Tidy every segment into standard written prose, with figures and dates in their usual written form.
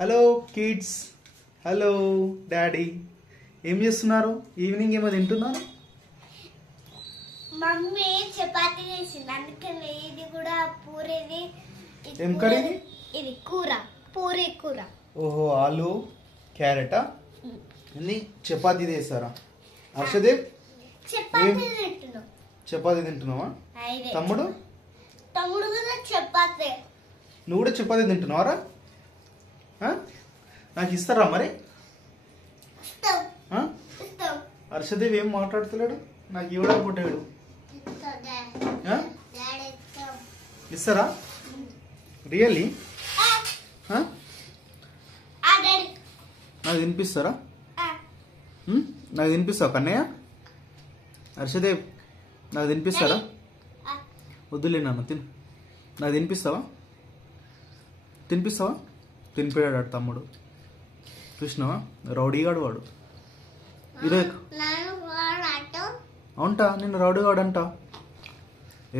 Hello kids, hello daddy, ఏం చేస్తున్నారు? Evening ఏమో తింటున్నారు? మమ్మీ చపాతీ చేసింది, అందుకని ఇది కూడా పూరీది. ఏం కర్రీ? ఇది కూర, పూరీ కూర. ఓహో, ఆలు క్యారెటా? అన్ని చపాతీ చేస్తారా? హర్షదేవ్ చపాతీ తింటున్నావు? చపాతీ తింటున్నావా? తమ్ముడు? తమ్ముడు కూడా చపాతీ. నువ్వు కూడా చపాతీ తింటున్నావారా? నాకు ఇస్తారా మరి? హర్షదేవ్ ఏం మాట్లాడుతున్నాడు, నాకు ఇవ్వడానుకుంటాడు. ఇస్తారా? రియల్లీ? నాకు తినిపిస్తారా? నాకు తినిపిస్తావా కన్నయ్య? హర్షదేవ్ నాకు తినిపిస్తారా? వద్దులే నాన్న, నాకు తినిపిస్తావా? తినిపిడాడు తమ్ముడు. చూసినావా, రౌడీగాడు వాడు. ఈరోజు అవుంటా, నిన్ను రౌడీగాడు అంటా.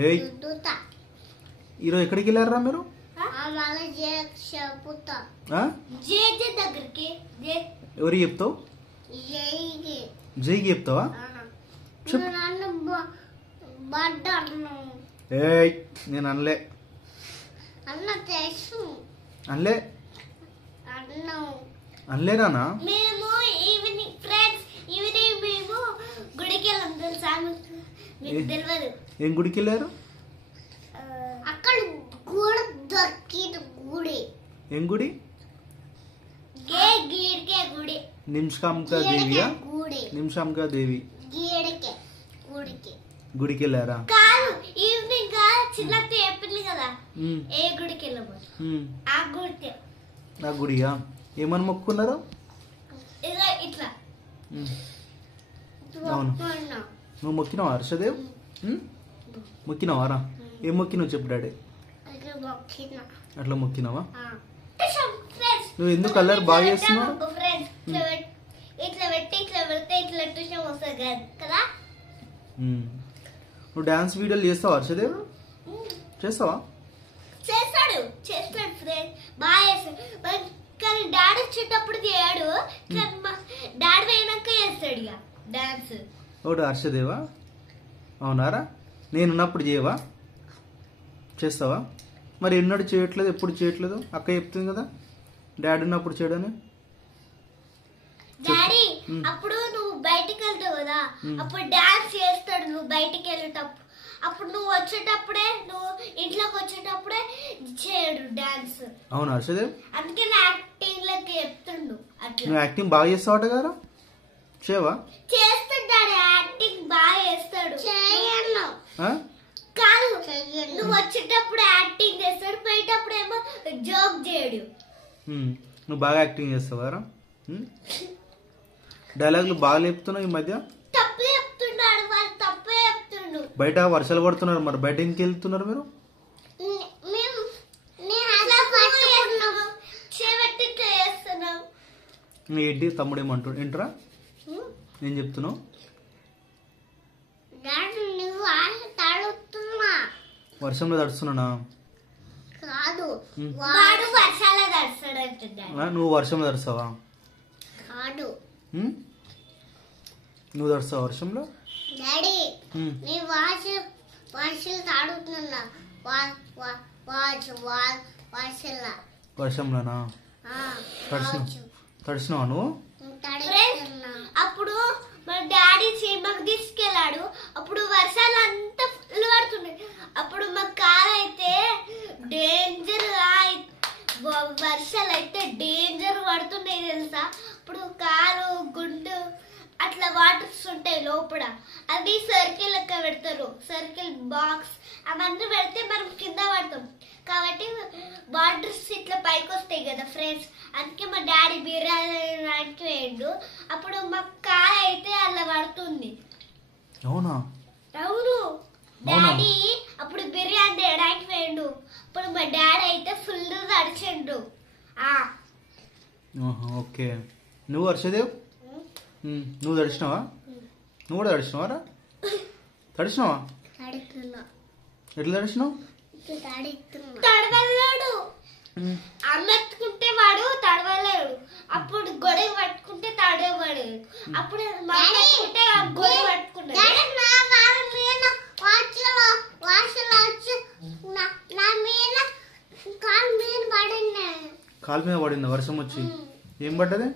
ఏయ్, ఈరోజు ఎక్కడికి వెళ్ళారా మీరు? ఎవరికి చెప్తావు? జైకి చెప్తావా? ఏయ్, నేను అనలే. అనలేనా? మేము ఈవినింగ్ ఫ్రెండ్స్, ఈవినింగ్ మేము గుడికి వెళ్ళాం తెలుసా? మీకు తెలియదు. ఏం గుడికి వెళ్ళారు? అక్కడ గుడి దొరికింది. గుడి ఏం గుడి? గుడి నిమ్షాంకా దేవియా? నిమ్షాంకా దేవి గుడికి వెళ్ళారా? కాదు, ఈవినింగ్ చిన్నత్త చెప్పింది కదా ఏ గుడికి వెళ్ళము, ఆ గుడికి. ఆ గుడియా? ఏమని మొక్కుకున్నారు? ఇట్లా. అవును, నువ్వు మొక్కినావా హర్షదేవ్? మొక్కినావారా? ఏం మొక్కినావు చెప్పు డాడీ. అట్లా మొక్కినావా? నువ్వు ఎందుకు కలర్ బాగా చేస్తున్నావు? ఇట్లా పెట్టి ఇట్లా పెడితే ఇట్లా ట్యూషన్ వస్తుంది కదా. నువ్వు డాన్స్ వీడియోలు చేస్తావా హర్షదేవ్? చేస్తావా? చేస్తాడు ఫ్రెండ్, బాగా చేస్తాడు. కానీ డాడీ వచ్చేటప్పుడు చేయడు, డాడీ పోయినాక చేస్తాడు ఇక డాన్స్. ఒకటి హర్షదేవా? అవునారా? నేనున్నప్పుడు చేయవా? చేస్తావా? మరి ఎన్నడూ చేయట్లేదు, ఎప్పుడు చేయట్లేదు? అక్క చెప్తుంది కదా డాడీ ఉన్నప్పుడు చేయడని. డాడీ అప్పుడు నువ్వు బయటికి వెళ్తావు కదా, అప్పుడు డాన్స్ చేస్తాడు. నువ్వు బయటికి వెళ్ళేటప్పుడు, అప్పుడు నువ్వు వచ్చేటప్పుడే, నువ్వు ఇంట్లోకి వచ్చేటప్పుడే చేయడు డాన్స్. అవును హర్షదేవ్, అందుకే నా యాక్టింగ్ లకి చెప్తుండు. అట్లా నువ్వు యాక్టింగ్ బాగా చేస్తావట కదా, చేయవా? చేస్తాడు డాడీ, యాక్టింగ్ బాగా చేస్తాడు. కాదు, నువ్వు వచ్చేటప్పుడు యాక్టింగ్ చేస్తాడు, పోయేటప్పుడు ఏమో జోక్ చేయడు. నువ్వు బాగా యాక్టింగ్ చేస్తావారా? డైలాగులు బాగా లేపుతున్నావు ఈ మధ్య. తప్పు చెప్తున్నాడు, వాళ్ళు తప్పే చెప్తుండు. బయట వర్షాలు పడుతున్నారు, మరి బయట ఎందుకు వెళ్తున్నారు మీరు? ఏంటి తమ్ముడు ఏమంటాడు? ఏంట్రా ఏం చెప్తున్నావు? వర్షంలో తడుస్తున్నానా? కాదు, నువ్వు వర్షంలో తడుస్తావా? కాదు, నువ్వు తడుస్తావా వర్షంలో? డాడీ వర్షాలు తాడుతున్నా. వర్షంలోనా? తడిసినావా నువ్వు? అప్పుడు మా డాడీ సినిమాకి తీసుకెళ్ళాడు, అప్పుడు వర్షాలు అంతా ఫుల్ పడుతున్నాయి. అప్పుడు మా కార్ అయితే డేంజర్, వర్షాలు అయితే డేంజర్ పడుతున్నాయి తెలుసా. అప్పుడు కారు గుండు అట్లా వాటర్స్ ఉంటాయి లోపల, అది సర్కిల్ లెక్క పెడతారు, సర్కిల్ బాక్స్ అవన్నీ పెడితే మనం కింద పడతాం. కాబట్టి వాటర్స్ ఇట్లా పైకి వస్తాయి కదా ఫ్రెండ్స్. అందుకే మా డాడీ బిర్యానీకి వేయండు, అప్పుడు మా కార్ అయితే అలా పడుతుంది. అవునా? అవును, డాడీ అప్పుడు బిర్యానీ తేడానికి వేయండు, అప్పుడు మా డాడీ అయితే ఫుల్ తడిచిండు. ఓకే, నువ్వు హర్షదేవ్ నువ్వు తడిచినావా? నువ్వు కూడా తడిచినావారా? తడిచినావా? ఎట్లా తడిచినావు? తడవలేడు, అన్నెత్తుకుంటే వాడు తడవ అప్పుడు మా పట్టుకుంటే గోలు పట్టుకున్నాడు. కాలు మీద పడిందా వర్షం వచ్చి? ఏం పడ్డది?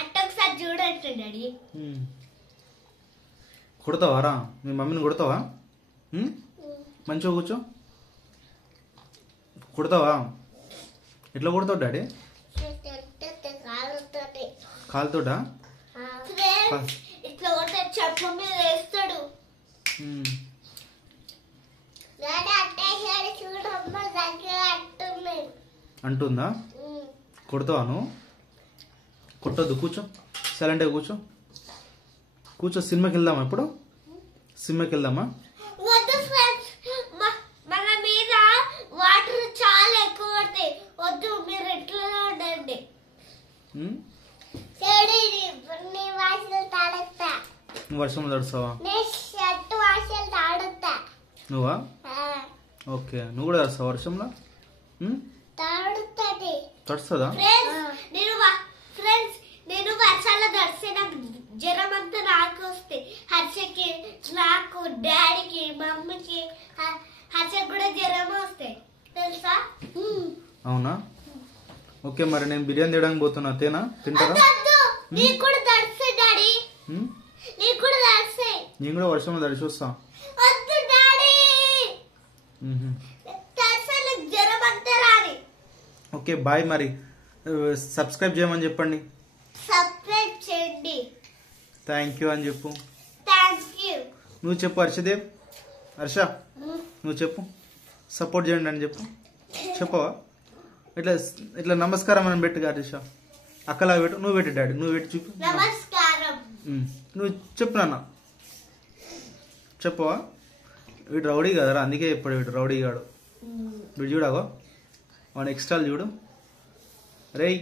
అట్ట ఒకసారి చూడండి డాడీ. కొడతావారా మీ మమ్మీని? కొడతావా? మంచిగా కూర్చో. కొడతావా? ఎట్లా కొడతావు డాడీ? కాలుతోటా? ఇట్లా కొడితే చెప్ప మీద వేస్తాడు. అంటుందా? కొడతావా నువ్వు? కొట్టొద్దు, కూర్చో. సైలెంట్గా కూర్చో. కూర్చో. సినిమాకి వెళ్దామా ఇప్పుడు? సినిమాకి వెళ్దామా? వద్దు ఫ్రెండ్స్, మన మీద వాటర్ చాలా ఎక్కువ పడతాయి. వద్దు, మీరు ఎట్లా ఉండండి. వర్షంలో తడుస్తావా? నువ్వా? ఓకే, నువ్వు కూడా తడుస్తావా వర్షంలో? తడుస్తుందా? నేను వర్షాల్లో తడిస్తే నాకు జ్వరం అంతా నాకు వస్తే, హర్షకి, నాకు, డాడీకి, మమ్మీకి, హర్షకి కూడా జ్వరం వస్తాయి తెలుసా? అవునా? ఓకే, మరి నేను బిర్యానీ తినడానికి పోతున్నా. తింటారా? నీకు కూడా తడిస్తాయి డాడీ. నీకు కూడా తడిస్తాయి. నేను కూడా వర్షంలో తడిసి వస్తా. వద్దు డాడీ, తడిస్తే జ్వరం అంతా రాని. Okay bye. మరి సబ్స్క్రైబ్ చేయమని చెప్పండి. సబ్స్క్రైబ్ చేయండి. థ్యాంక్ యూ అని చెప్పు. Thank you. నువ్వు చెప్పు హర్షదేవ్. హర్ష నువ్వు చెప్పు. సపోర్ట్ చేయండి అని చెప్పు. చెప్పవా? ఇట్లా ఇట్లా నమస్కారం అని పెట్టు హర్ష. అక్కలా పెట్టు. నువ్వు పెట్టు డాడీ. నువ్వు పెట్టి చూపు. నమస్కారం. నువ్వు చెప్పు నాన్న. చెప్పవా? వీడు రౌడీ కదరా, అందుకే చెప్పాడు. వీడు రౌడీ గాడు. వీడు చూడావా? వాడు ఎక్స్ట్రాలు చూడు. రేయ్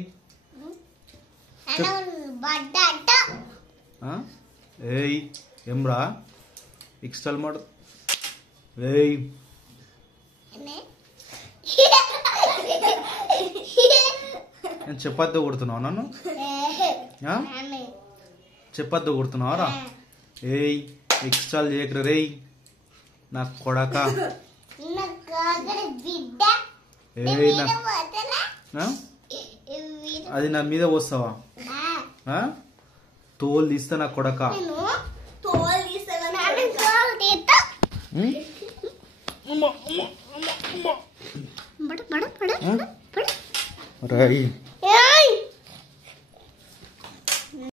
ఏయ్ ఏమ్రా ఎక్స్ట్రాల్ మాట. ఏయ్ నేను చెప్పద్దు కొడుతున్నావు నన్ను? చెప్పద్దు కొడుతున్నావరా? ఏయ్ ఎక్స్ట్రాల్ చేయకరా రేయ్ నా కొడక. ఏయ్ అది నా మీద వస్తావా? తోలు తీస్తా నా కొడక. రై